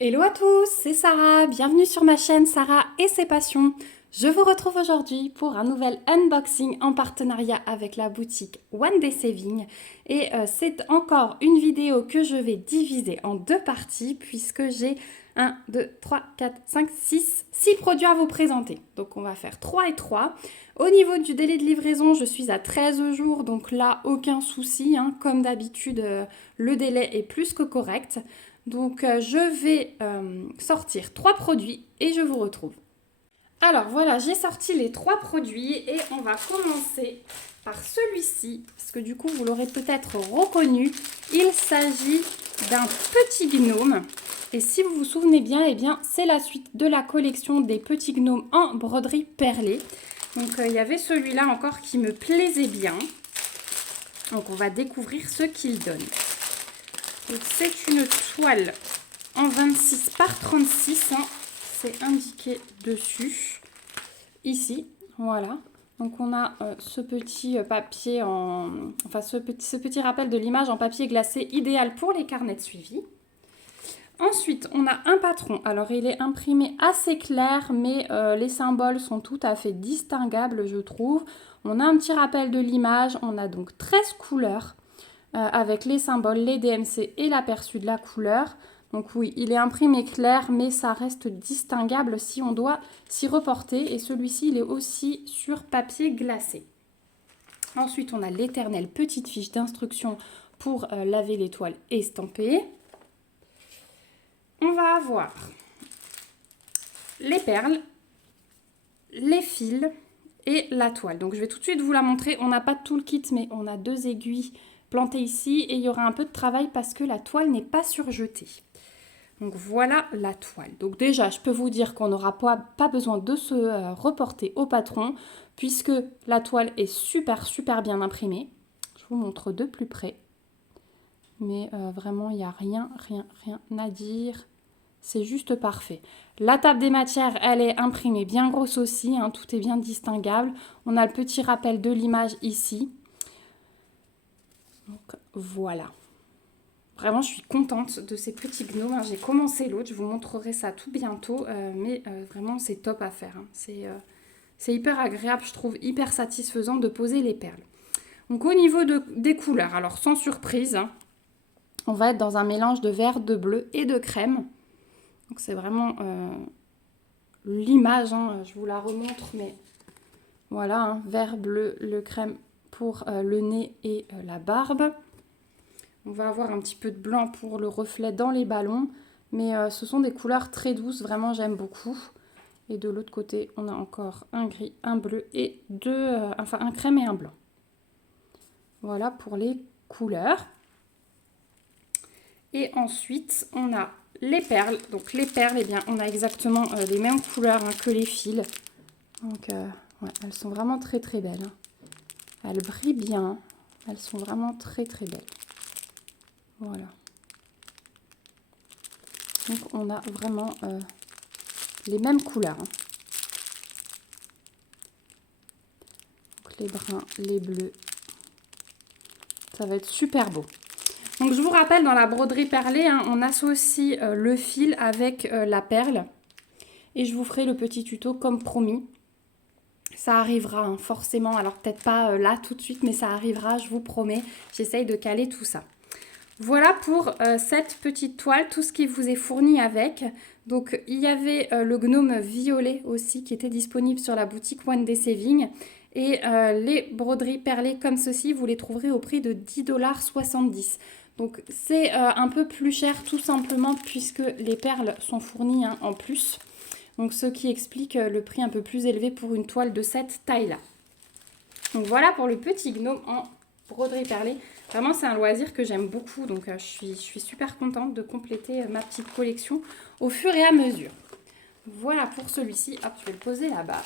Hello à tous, c'est Sarah, bienvenue sur ma chaîne Sarah et ses passions. Je vous retrouve aujourd'hui pour un nouvel unboxing en partenariat avec la boutique One Day Saving. Et c'est encore une vidéo que je vais diviser en deux parties puisque j'ai 1, 2, 3, 4, 5, 6 produits à vous présenter. Donc on va faire 3 et 3. Au niveau du délai de livraison, je suis à 13 jours, donc là aucun souci. Comme d'habitude, le délai est plus que correct. Donc je vais sortir 3 produits et je vous retrouve. Alors voilà, j'ai sorti les 3 produits et on va commencer par celui-ci, parce que du coup vous l'aurez peut-être reconnu. Il s'agit d'un petit gnome. Et si vous vous souvenez bien, eh bien c'est la suite de la collection des petits gnomes en broderie perlée. Donc il y avait celui-là encore qui me plaisait bien. Donc on va découvrir ce qu'il donne. C'est une toile en 26 par 36, c'est indiqué dessus, ici, voilà. Donc on a ce petit papier, ce petit rappel de l'image en papier glacé, idéal pour les carnets de suivi. Ensuite, on a un patron. Alors, il est imprimé assez clair, mais les symboles sont tout à fait distinguables, je trouve. On a un petit rappel de l'image. On a donc 13 couleurs avec les symboles, les DMC et l'aperçu de la couleur. Donc oui, il est imprimé clair, mais ça reste distinguable si on doit s'y reporter. Et celui-ci, il est aussi sur papier glacé. Ensuite, on a l'éternelle petite fiche d'instruction pour laver les toiles estampées. On va avoir les perles, les fils et la toile. Donc je vais tout de suite vous la montrer. On n'a pas tout le kit, mais on a 2 aiguilles plantées ici et il y aura un peu de travail parce que la toile n'est pas surjetée. Donc voilà la toile. Donc déjà, je peux vous dire qu'on n'aura pas besoin de se reporter au patron puisque la toile est super bien imprimée. Je vous montre de plus près. Mais vraiment, il n'y a rien à dire. C'est juste parfait. La table des matières, elle est imprimée bien grosse aussi. Tout est bien distinguable. On a le petit rappel de l'image ici. Donc voilà. Vraiment, je suis contente de ces petits gnomes. J'ai commencé l'autre, je vous montrerai ça tout bientôt. Mais vraiment, c'est top à faire. C'est hyper agréable, je trouve, hyper satisfaisant de poser les perles. Donc au niveau des couleurs, alors sans surprise, on va être dans un mélange de vert, de bleu et de crème. Donc c'est vraiment l'image, je vous la remontre, mais voilà, vert, bleu, le crème pour le nez et la barbe. On va avoir un petit peu de blanc pour le reflet dans les ballons, mais ce sont des couleurs très douces, vraiment j'aime beaucoup. Et de l'autre côté, on a encore un gris, un bleu et un crème et un blanc. Voilà pour les couleurs. Et ensuite, on a les perles. Donc les perles, eh bien, on a exactement les mêmes couleurs que les fils. Donc ouais, elles sont vraiment très belles. Elles brillent bien. Elles sont vraiment très belles. Voilà. Donc on a vraiment les mêmes couleurs. Donc les bruns, les bleus. Ça va être super beau. Donc je vous rappelle, dans la broderie perlée, on associe le fil avec la perle. Et je vous ferai le petit tuto comme promis. Ça arrivera forcément, alors peut-être pas là tout de suite, mais ça arrivera, je vous promets. J'essaye de caler tout ça. Voilà pour cette petite toile, tout ce qui vous est fourni avec. Donc il y avait le gnome violet aussi qui était disponible sur la boutique One Day Saving. Et les broderies perlées comme ceci, vous les trouverez au prix de 10,70 $. Donc c'est un peu plus cher tout simplement puisque les perles sont fournies en plus. Donc ce qui explique le prix un peu plus élevé pour une toile de cette taille-là. Donc voilà pour le petit gnome en broderie perlée. Vraiment c'est un loisir que j'aime beaucoup. Donc je suis super contente de compléter ma petite collection au fur et à mesure. Voilà pour celui-ci. Hop, je vais le poser là-bas.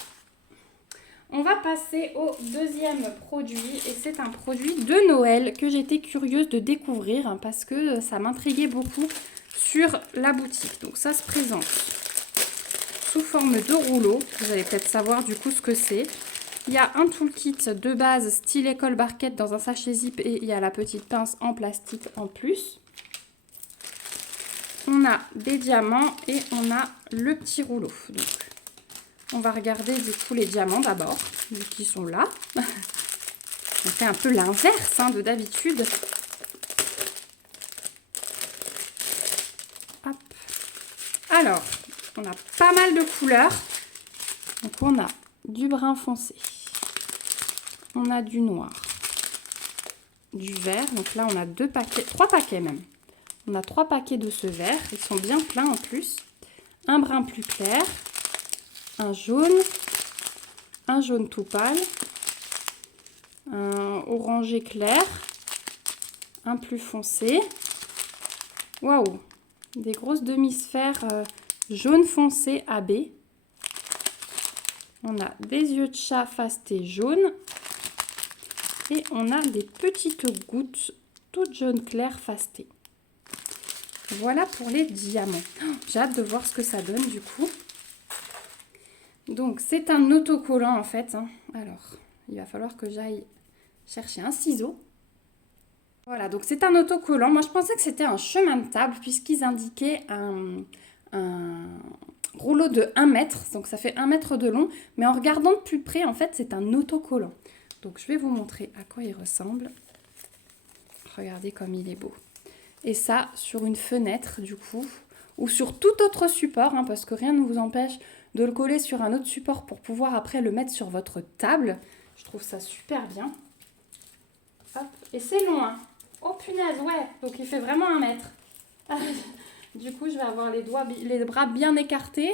On va passer au deuxième produit et c'est un produit de Noël que j'étais curieuse de découvrir parce que ça m'intriguait beaucoup sur la boutique. Donc ça se présente sous forme de rouleau. Vous allez peut-être savoir du coup ce que c'est. Il y a un toolkit de base style école barquette dans un sachet zip et il y a la petite pince en plastique en plus. on a des diamants et on a le petit rouleau. Donc, on va regarder du coup les diamants d'abord, vu qu'ils sont là. On fait un peu l'inverse hein, de d'habitude. Hop. Alors, on a pas mal de couleurs. Donc, on a du brun foncé. On a du noir. Du vert. Donc là, on a 3 paquets même. On a 3 paquets de ce vert. Ils sont bien pleins en plus. Un brun plus clair. Un jaune tout pâle. Un orangé clair. Un plus foncé. Waouh! Des grosses demi-sphères jaune foncé AB. On a des yeux de chat fastés jaunes. Et on a des petites gouttes toutes jaunes claires fastées. Voilà pour les diamants. Oh, j'ai hâte de voir ce que ça donne du coup. Donc c'est un autocollant en fait. Hein. Alors, il va falloir que j'aille chercher un ciseau. Voilà, donc c'est un autocollant. Moi je pensais que c'était un chemin de table puisqu'ils indiquaient un rouleau de 1 mètre. Donc ça fait 1 mètre de long. Mais en regardant de plus près, en fait c'est un autocollant. Donc je vais vous montrer à quoi il ressemble. Regardez comme il est beau. Et ça sur une fenêtre du coup. Ou sur tout autre support. Hein, parce que rien ne vous empêche de le coller sur un autre support pour pouvoir après le mettre sur votre table. Je trouve ça super bien. Hop. Et c'est long. Hein. Oh punaise, ouais. Donc il fait vraiment 1 mètre. Du coup je vais avoir les bras bien écartés.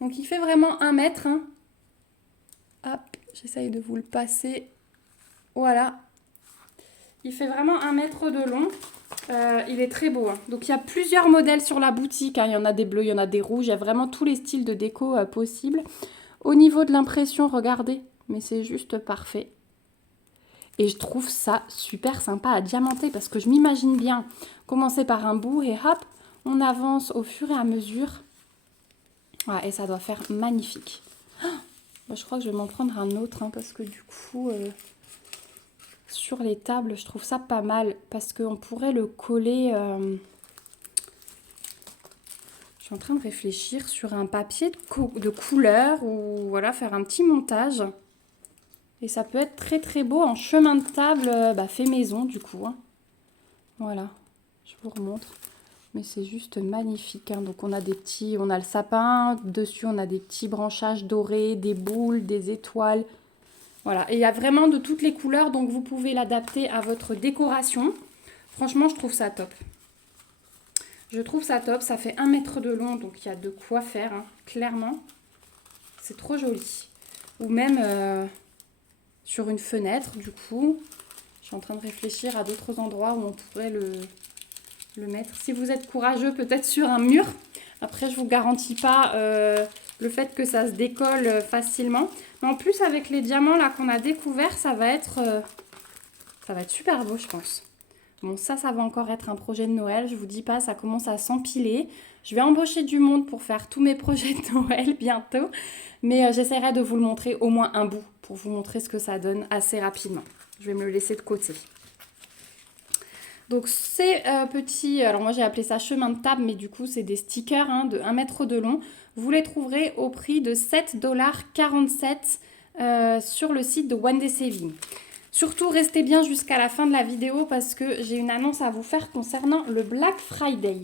Donc il fait vraiment 1 mètre. Hein. Hop. J'essaye de vous le passer. Voilà. Il fait vraiment 1 mètre de long. Il est très beau. Hein. Donc il y a plusieurs modèles sur la boutique. Hein. Il y en a des bleus, il y en a des rouges. Il y a vraiment tous les styles de déco possibles. Au niveau de l'impression, regardez. Mais c'est juste parfait. Et je trouve ça super sympa à diamanter. Parce que je m'imagine bien commencer par un bout et hop, on avance au fur et à mesure. Ouais, et ça doit faire magnifique. Je crois que je vais m'en prendre un autre, hein, parce que du coup, sur les tables, je trouve ça pas mal, parce qu'on pourrait le coller, je suis en train de réfléchir, sur un papier de couleur, ou voilà, faire un petit montage. Et ça peut être très très beau en chemin de table, fait maison du coup. Hein. Voilà, je vous remontre. Mais c'est juste magnifique. Hein. Donc on a on a le sapin. Dessus, on a des petits branchages dorés, des boules, des étoiles. Voilà. Et il y a vraiment de toutes les couleurs. Donc vous pouvez l'adapter à votre décoration. Franchement, je trouve ça top. Je trouve ça top. Ça fait 1 mètre de long. Donc il y a de quoi faire. Hein, clairement. C'est trop joli. Ou même sur une fenêtre, du coup. Je suis en train de réfléchir à d'autres endroits où on pourrait le mettre. Si vous êtes courageux, peut-être sur un mur. Après, je ne vous garantis pas le fait que ça se décolle facilement. Mais en plus, avec les diamants là qu'on a découverts, ça va être super beau, je pense. Bon, ça va encore être un projet de Noël. Je vous dis pas, ça commence à s'empiler. Je vais embaucher du monde pour faire tous mes projets de Noël bientôt. Mais j'essaierai de vous le montrer au moins un bout pour vous montrer ce que ça donne assez rapidement. Je vais me le laisser de côté. Donc ces petits, alors moi j'ai appelé ça chemin de table, mais du coup c'est des stickers hein, de 1 mètre de long. Vous les trouverez au prix de 7,47 $ sur le site de One Day Saving. Surtout restez bien jusqu'à la fin de la vidéo parce que j'ai une annonce à vous faire concernant le Black Friday.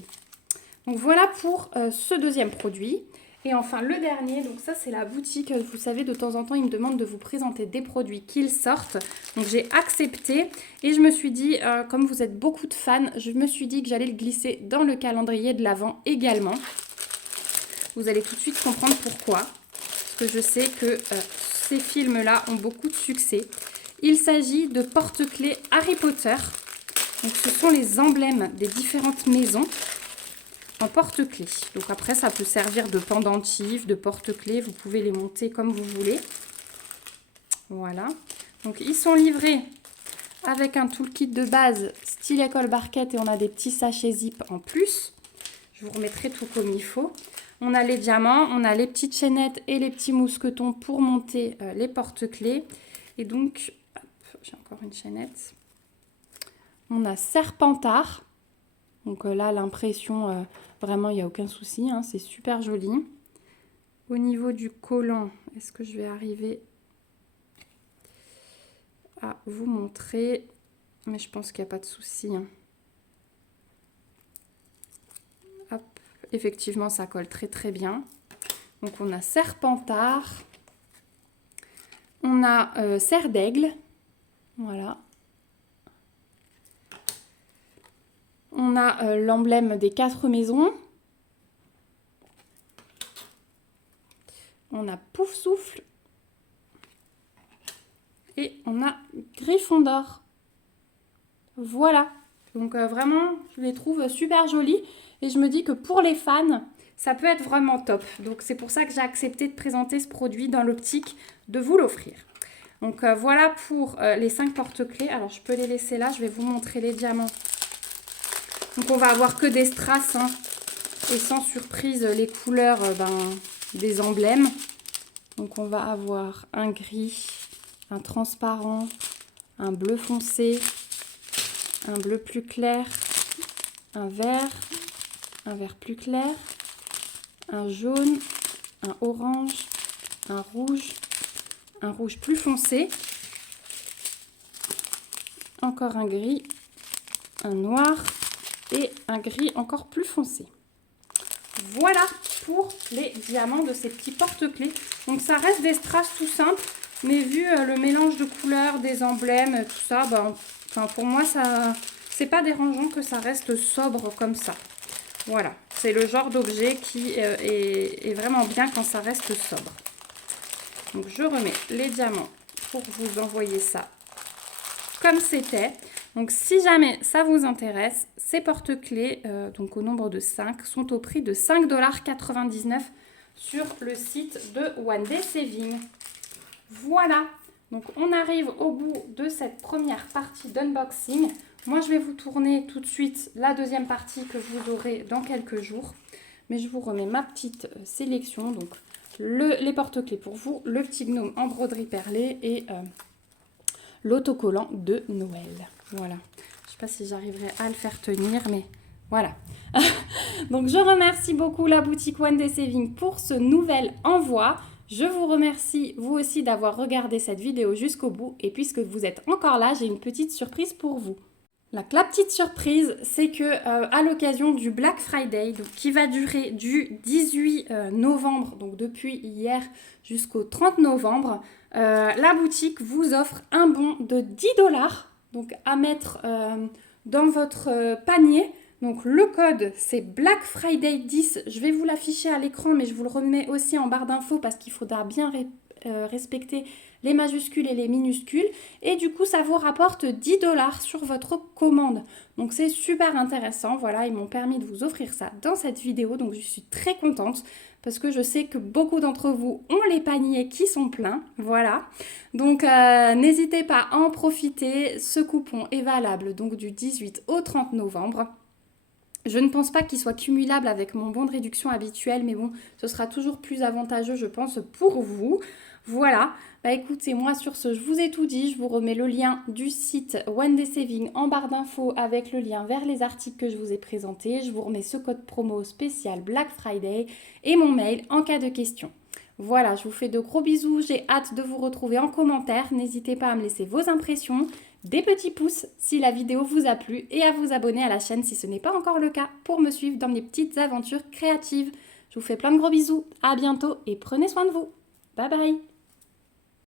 Donc voilà pour ce deuxième produit. Et enfin le dernier, donc ça c'est la boutique, vous savez de temps en temps ils me demandent de vous présenter des produits qu'ils sortent. Donc j'ai accepté et je me suis dit, comme vous êtes beaucoup de fans, je me suis dit que j'allais le glisser dans le calendrier de l'Avent également. Vous allez tout de suite comprendre pourquoi. Parce que je sais que ces films-là ont beaucoup de succès. Il s'agit de porte-clés Harry Potter. Donc ce sont les emblèmes des différentes maisons. En porte-clés. Donc après, ça peut servir de pendentif, de porte-clés. Vous pouvez les monter comme vous voulez. Voilà. Donc ils sont livrés avec un toolkit de base style école barquette et on a des petits sachets zip en plus. Je vous remettrai tout comme il faut. On a les diamants, on a les petites chaînettes et les petits mousquetons pour monter les porte-clés. Et donc, hop, j'ai encore une chaînette. On a Serpentard. Donc là, l'impression, vraiment, il n'y a aucun souci, hein, c'est super joli. Au niveau du collant, est-ce que je vais arriver à vous montrer? Mais je pense qu'il n'y a pas de souci, hein. Hop, effectivement, ça colle très très bien. Donc on a Serpentard, on a Serre d'Aigle, voilà. On a l'emblème des 4 maisons. On a Pouf Souffle. Et on a Gryffondor. Voilà. Donc vraiment, je les trouve super jolis. Et je me dis que pour les fans, ça peut être vraiment top. Donc c'est pour ça que j'ai accepté de présenter ce produit dans l'optique de vous l'offrir. Donc voilà pour les 5 porte-clés. Alors je peux les laisser là, je vais vous montrer les diamants. Donc on va avoir que des strass, hein, et sans surprise les couleurs des emblèmes. Donc on va avoir un gris, un transparent, un bleu foncé, un bleu plus clair, un vert plus clair, un jaune, un orange, un rouge plus foncé, encore un gris, un noir et un gris encore plus foncé. Voilà pour les diamants de ces petits porte-clés. Donc ça reste des strass tout simples, mais vu le mélange de couleurs, des emblèmes, tout ça, pour moi, ça c'est pas dérangeant que ça reste sobre comme ça. Voilà, c'est le genre d'objet qui est vraiment bien quand ça reste sobre. Donc je remets les diamants pour vous envoyer ça comme c'était. Donc si jamais ça vous intéresse, ces porte-clés, donc au nombre de 5, sont au prix de 5,99 $ sur le site de One Day Saving. Voilà, donc on arrive au bout de cette première partie d'unboxing. Moi je vais vous tourner tout de suite la deuxième partie que vous aurez dans quelques jours. Mais je vous remets ma petite sélection. Donc les porte-clés pour vous, le petit gnome en broderie perlée et l'autocollant de Noël. Voilà. Je ne sais pas si j'arriverai à le faire tenir, mais voilà. Donc, je remercie beaucoup la boutique One Day Saving pour ce nouvel envoi. Je vous remercie, vous aussi, d'avoir regardé cette vidéo jusqu'au bout. Et puisque vous êtes encore là, j'ai une petite surprise pour vous. La petite surprise, c'est que à l'occasion du Black Friday, donc, qui va durer du 18 novembre, donc depuis hier jusqu'au 30 novembre, la boutique vous offre un bon de 10 $, donc à mettre dans votre panier. Donc le code c'est Black Friday 10, je vais vous l'afficher à l'écran, mais je vous le remets aussi en barre d'infos parce qu'il faudra bien respecter les majuscules et les minuscules. Et du coup, ça vous rapporte 10 $ sur votre commande. Donc, c'est super intéressant. Voilà, ils m'ont permis de vous offrir ça dans cette vidéo. Donc, je suis très contente parce que je sais que beaucoup d'entre vous ont les paniers qui sont pleins. Voilà. Donc, n'hésitez pas à en profiter. Ce coupon est valable donc du 18 au 30 novembre. Je ne pense pas qu'il soit cumulable avec mon bon de réduction habituel, mais bon, ce sera toujours plus avantageux, je pense, pour vous. Voilà, écoutez, moi sur ce, je vous ai tout dit. Je vous remets le lien du site One Day Saving en barre d'infos avec le lien vers les articles que je vous ai présentés. Je vous remets ce code promo spécial Black Friday et mon mail en cas de question. Voilà, je vous fais de gros bisous. J'ai hâte de vous retrouver en commentaire. N'hésitez pas à me laisser vos impressions, des petits pouces si la vidéo vous a plu et à vous abonner à la chaîne si ce n'est pas encore le cas pour me suivre dans mes petites aventures créatives. Je vous fais plein de gros bisous. À bientôt et prenez soin de vous. Bye bye.